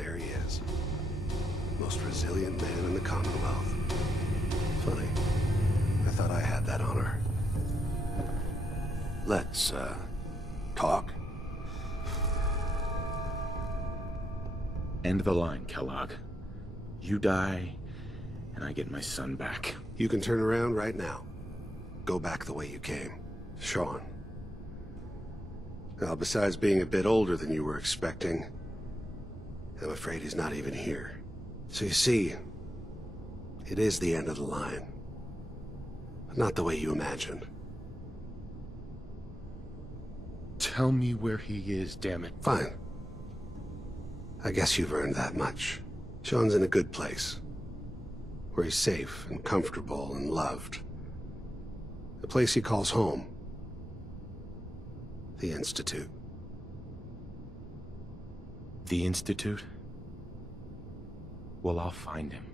there he is. Most resilient man in the Commonwealth. Funny. I thought I had that honor. Let's, talk. End the line, Kellogg. You die, and I get my son back. You can turn around right now. Go back the way you came. Shaun. Now, besides being a bit older than you were expecting, I'm afraid he's not even here. So you see, it is the end of the line. But not the way you imagined. Tell me where he is, damn it. Fine. I guess you've earned that much. Shaun's in a good place. Where he's safe and comfortable and loved. A place he calls home. The Institute. The Institute? Well, I'll find him.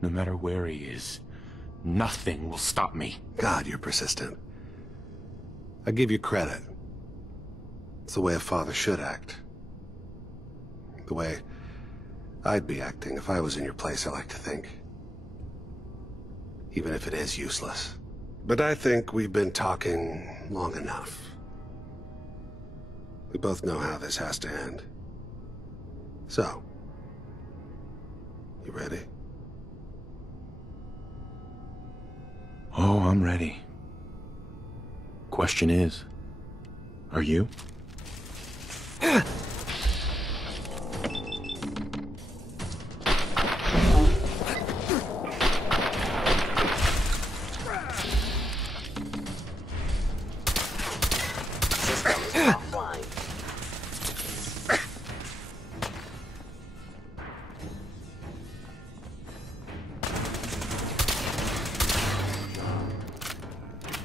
No matter where he is. Nothing will stop me. God, you're persistent. I give you credit. It's the way a father should act. The way I'd be acting if I was in your place, I like to think. Even if it is useless. But I think we've been talking long enough. We both know how this has to end. So, you ready? Oh, I'm ready. Question is, are you?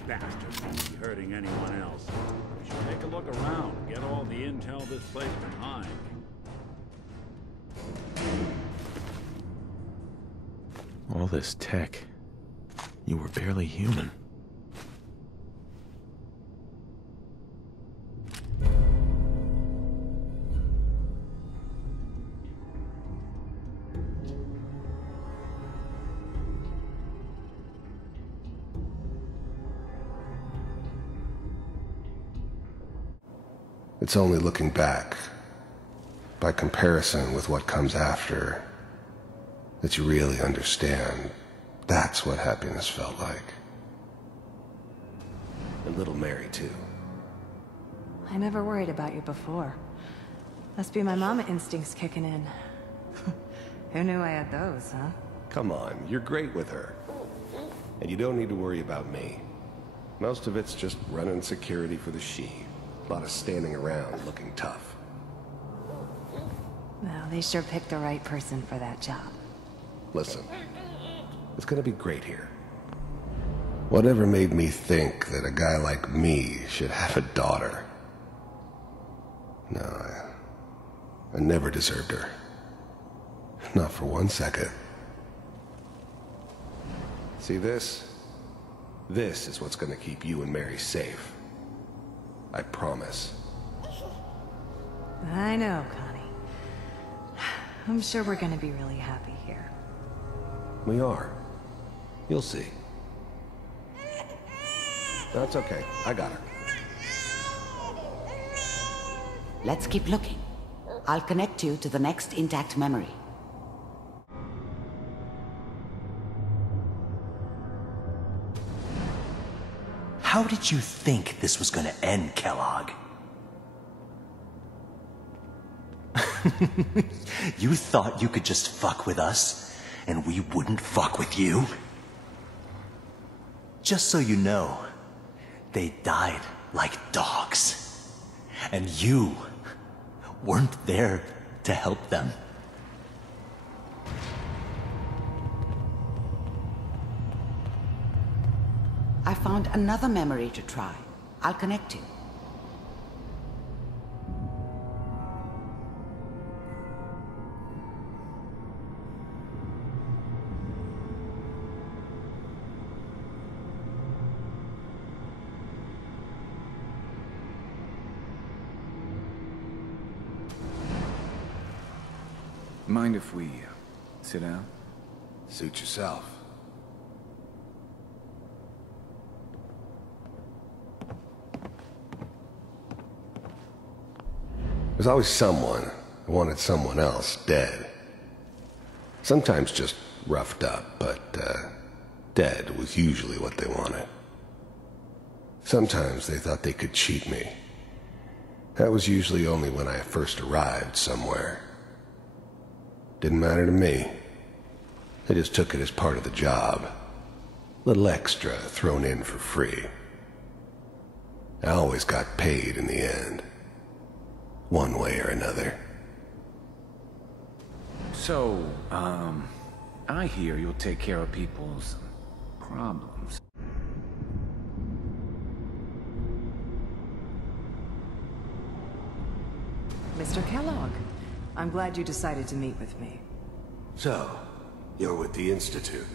Bastard won't be hurting anyone else. We should take a look around, get all the intel this place can hide. All this tech. You were barely human. It's only looking back, by comparison with what comes after, that you really understand that's what happiness felt like. And little Mary, too. I never worried about you before. Must be my mama instincts kicking in. Who knew I had those, huh? Come on, you're great with her. And you don't need to worry about me. Most of it's just running security for the she. A lot of standing around looking tough. Well, they sure picked the right person for that job. Listen, it's gonna be great here. Whatever made me think that a guy like me should have a daughter? No, I never deserved her. Not for 1 second. See this? This is what's gonna keep you and Mary safe. I promise. I know, Connie. I'm sure we're gonna be really happy here. We are. You'll see. That's okay. I got her. Let's keep looking. I'll connect you to the next intact memory. How did you think this was gonna end, Kellogg? You thought you could just fuck with us, and we wouldn't fuck with you? Just so you know, they died like dogs. And you weren't there to help them. I found another memory to try. I'll connect you. Mind if we sit down? Suit yourself. There's always someone who wanted someone else dead. Sometimes just roughed up, but dead was usually what they wanted. Sometimes they thought they could cheat me. That was usually only when I first arrived somewhere. Didn't matter to me. They just took it as part of the job. Little extra thrown in for free. I always got paid in the end. One way or another. So, I hear you'll take care of people's problems. Mr. Kellogg, I'm glad you decided to meet with me. So, you're with the Institute.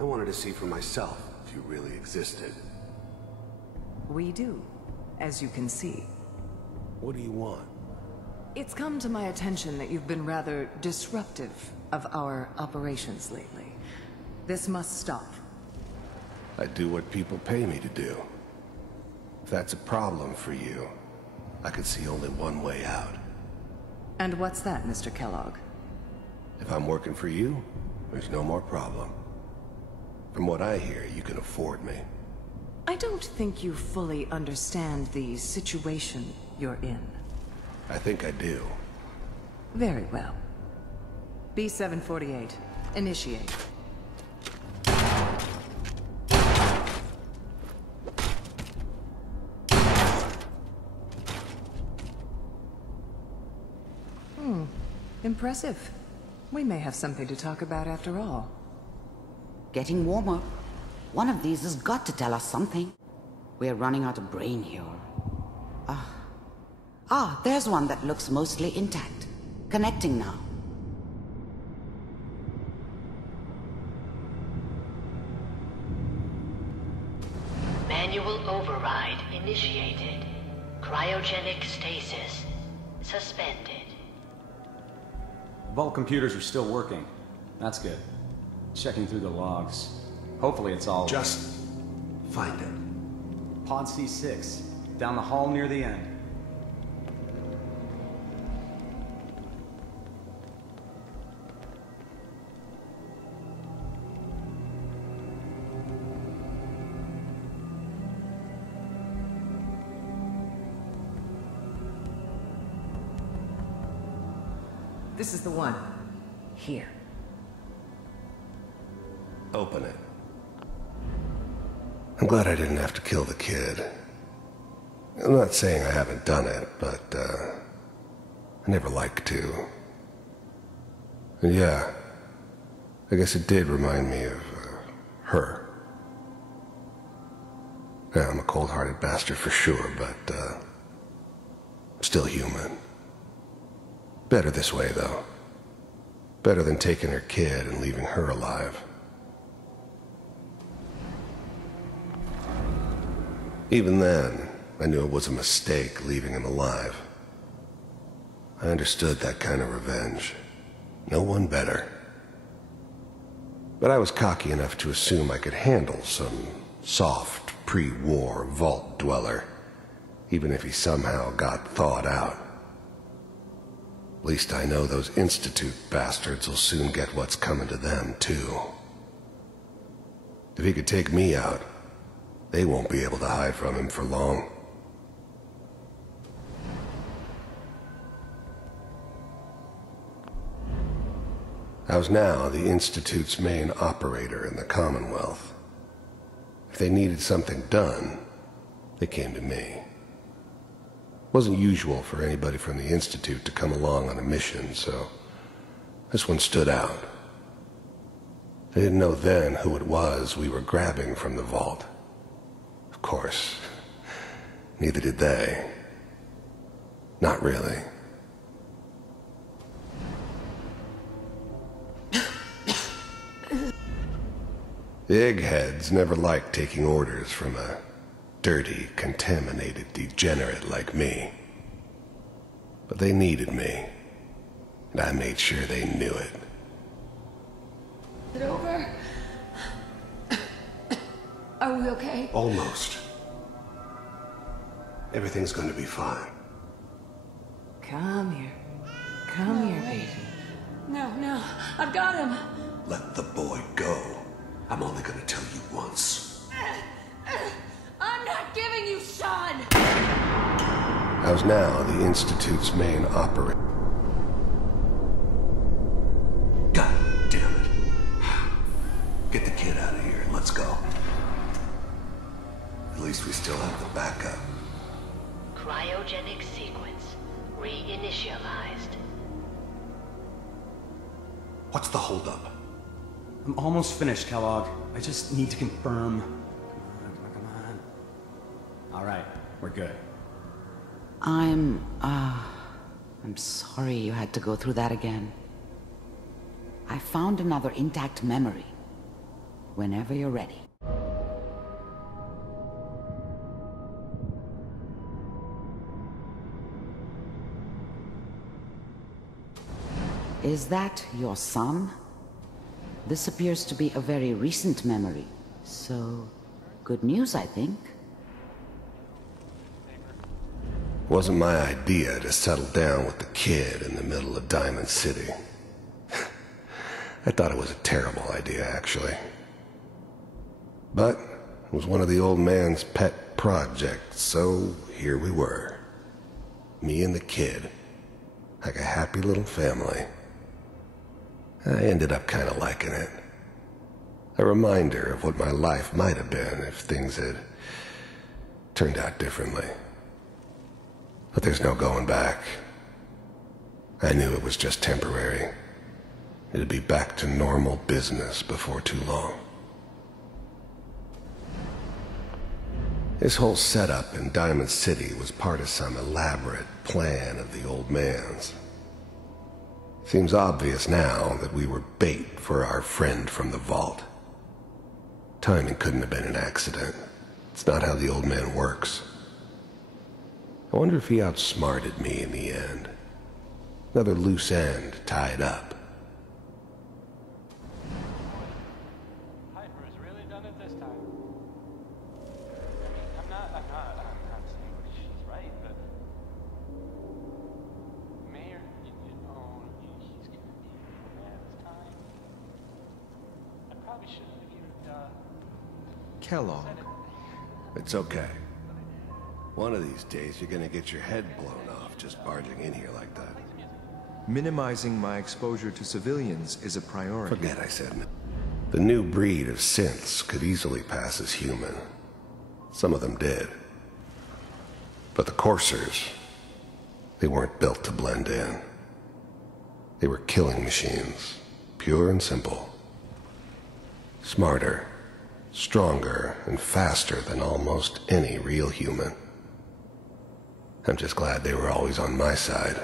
I wanted to see for myself if you really existed. We do, as you can see. What do you want? It's come to my attention that you've been rather disruptive of our operations lately. This must stop. I do what people pay me to do. If that's a problem for you, I could see only one way out. And what's that, Mr. Kellogg? If I'm working for you, there's no more problem. From what I hear, you can afford me. I don't think you fully understand the situation you're in. I think I do. Very well. B-748, initiate. Impressive. We may have something to talk about after all. Getting warmer. One of these has got to tell us something. We're running out of brain here. There's one that looks mostly intact. Connecting now. Manual override initiated. Cryogenic stasis suspended. Vault computers are still working. That's good. Checking through the logs. Hopefully it's all... Just find it. Pod C6. Down the hall near the end. This is the one. Here. Open it. I'm glad I didn't have to kill the kid. I'm not saying I haven't done it, but, I never liked to. And yeah, I guess it did remind me of, her. Yeah, I'm a cold-hearted bastard for sure, but, still human. Better this way, though. Better than taking her kid and leaving her alive. Even then, I knew it was a mistake leaving him alive. I understood that kind of revenge. No one better. But I was cocky enough to assume I could handle some soft, pre-war vault dweller, even if he somehow got thawed out. At least I know those Institute bastards will soon get what's coming to them, too. If he could take me out, they won't be able to hide from him for long. I was now the Institute's main operator in the Commonwealth. If they needed something done, they came to me. It wasn't usual for anybody from the Institute to come along on a mission, so this one stood out. They didn't know then who it was we were grabbing from the vault. Of course, neither did they. Not really. The eggheads never liked taking orders from a dirty, contaminated degenerate like me. But they needed me. And I made sure they knew it. Is it over? Are we okay? Almost. Everything's gonna be fine. Come here. Come here, baby. No, I've got him. Let the boy go. I'm only gonna tell you once. I'm not giving you Shaun! I was now the Institute's main operator. God damn it. Get the kid out of here and let's go. At least we still have the backup. Cryogenic sequence reinitialized. What's the holdup? I'm almost finished, Kellogg. I just need to confirm. Come on. All right, we're good. I'm sorry you had to go through that again. I found another intact memory. Whenever you're ready. Is that your son? This appears to be a very recent memory, so good news, I think. Wasn't my idea to settle down with the kid in the middle of Diamond City. I thought it was a terrible idea, actually. But it was one of the old man's pet projects, so here we were. Me and the kid, like a happy little family. I ended up kind of liking it. A reminder of what my life might have been if things had turned out differently. But there's no going back. I knew it was just temporary. It'd be back to normal business before too long. This whole setup in Diamond City was part of some elaborate plan of the old man's. Seems obvious now that we were bait for our friend from the vault. Timing couldn't have been an accident. It's not how the old man works. I wonder if he outsmarted me in the end. Another loose end tied up. Piper's really done it this time. I'm not saying she's right, but Mayor, he's gonna be mad this time. I probably shouldn't have even, Kellogg. It's okay. One of these days you're gonna get your head blown off just barging in here like that. Minimizing my exposure to civilians is a priority. Forget I said it. The new breed of synths could easily pass as human. Some of them did. But the coursers, they weren't built to blend in. They were killing machines, pure and simple. Smarter, stronger, and faster than almost any real human. I'm just glad they were always on my side.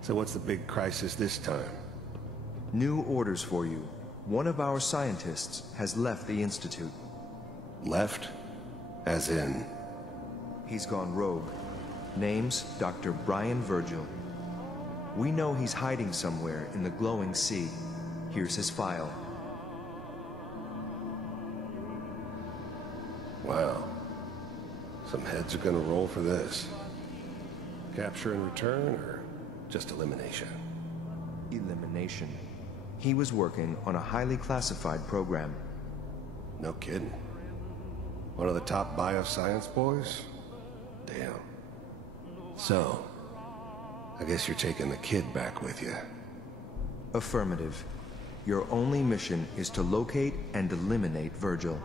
So what's the big crisis this time? New orders for you. One of our scientists has left the Institute. Left? As in? He's gone rogue. Name's Dr. Brian Virgil. We know he's hiding somewhere in the glowing sea. Here's his file. Wow. Some heads are gonna roll for this. Capture and return, or just elimination? Elimination. He was working on a highly classified program. No kidding. One of the top bioscience boys? Damn. So, I guess you're taking the kid back with you. Affirmative. Your only mission is to locate and eliminate Virgil.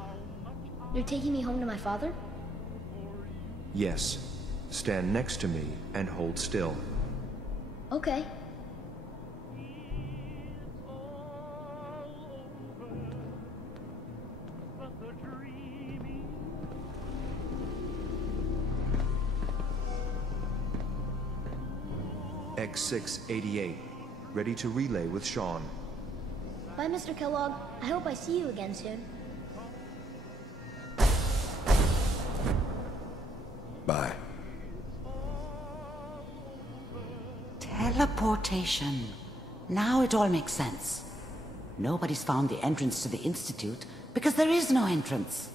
You're taking me home to my father? Yes. Stand next to me and hold still. Okay. X688. Ready to relay with Shaun. Bye, Mr. Kellogg. I hope I see you again soon. Bye. Teleportation. Now it all makes sense. Nobody's found the entrance to the Institute because there is no entrance.